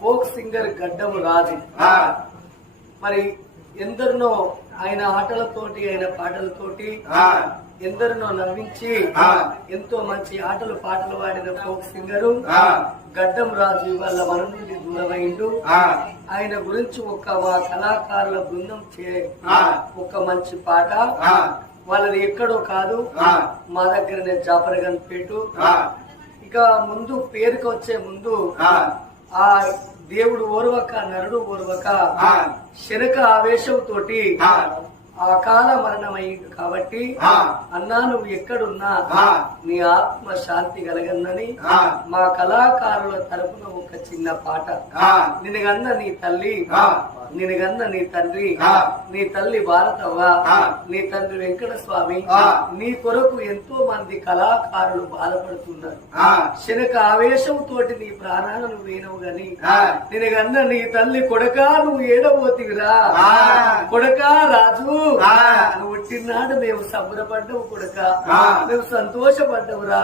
Folk singer గడ్డం రాజు. మరి ఎందరినో ఆయన ఆటలతోటి ఆయన పాటలతోటి ఎందరినో నవ్వించి ఎంతో మంచి ఆటలు పాటలు పాడిన ఫోక్ సింగరు గడ్డం రాజు వాళ్ళ మన నుండి దూరమైండు. ఆయన గురించి మా కళాకారుల బృందం ఒక మంచి పాట. వాళ్ళది ఎక్కడో కాదు, మా దగ్గరనే జాఫర్గంజ్పేట. ఇక ముందు పేరుకి వచ్చే ముందు ఆ దేవుడు ఓర్వక నరుడు ఓర్వక శనక ఆవేశంతోటి అకాల మరణమయ్యింది కాబట్టి అన్నా నువ్వు ఎక్కడున్నా నీ ఆత్మ శాంతి కలగన్నని మా కళాకారుల తరపున ఒక చిన్న పాట. నినగన్న నీ తల్లి, నినగన్న నీ తండ్రి, నీ తల్లి భారతవ్వ, నీ తండ్రి వెంకట స్వామి, నీ కొరకు ఎంతో మంది కళాకారులు బాధపడుతున్నారు. శనక ఆవేశంతో నీ ప్రాణాలను వేనవు గాని నినగన్న నీ తల్లి కొడకా నువ్వు ఏడబోతివిరా, కొడకా రాజు నువ్వు పుట్టినాడు మేము సంబరపడ్డవు కొడుక, మేము సంతోషపడ్డవురా.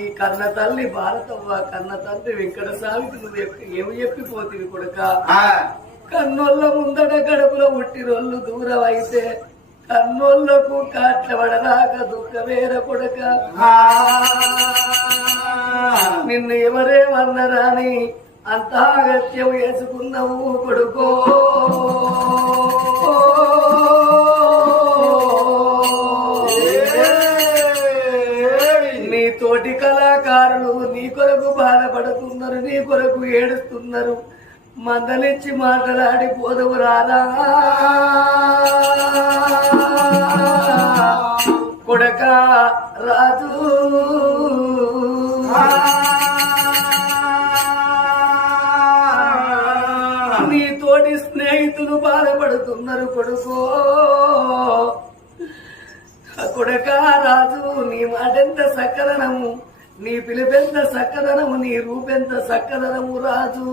ఈ కన్న తల్లి భారతవ్వ, కన్న తండ్రి వెంకట స్వామికి నువ్వు ఏమి చెప్పిపోతివి కొడుక. కన్నోళ్ళ ముందట గడుపులో పుట్టినోళ్ళు దూరం అయితే కన్నోళ్లకు కాట్ల పడదాకా దుఃఖమేర కొడుక. నిన్ను ఎవరేమన్నరాని అంత అగత్యం వేసుకున్నావు కొడుకో. నీ తోటి కళాకారులు నీ కొరకు బాధపడుతున్నారు, నీ కొరకు ఏడుస్తున్నారు. మందలిచ్చి మాట్లాడి పోదవు రారా కొడక రాజు. నీ తోటి స్నేహితులు బాధపడుతున్నారు కొడుకో. కొడక రాజు నీ మాటెంత సక్కదనము, నీ పిలిపెంత సక్కదనము, నీ రూపెంత సక్కదనము రాజు.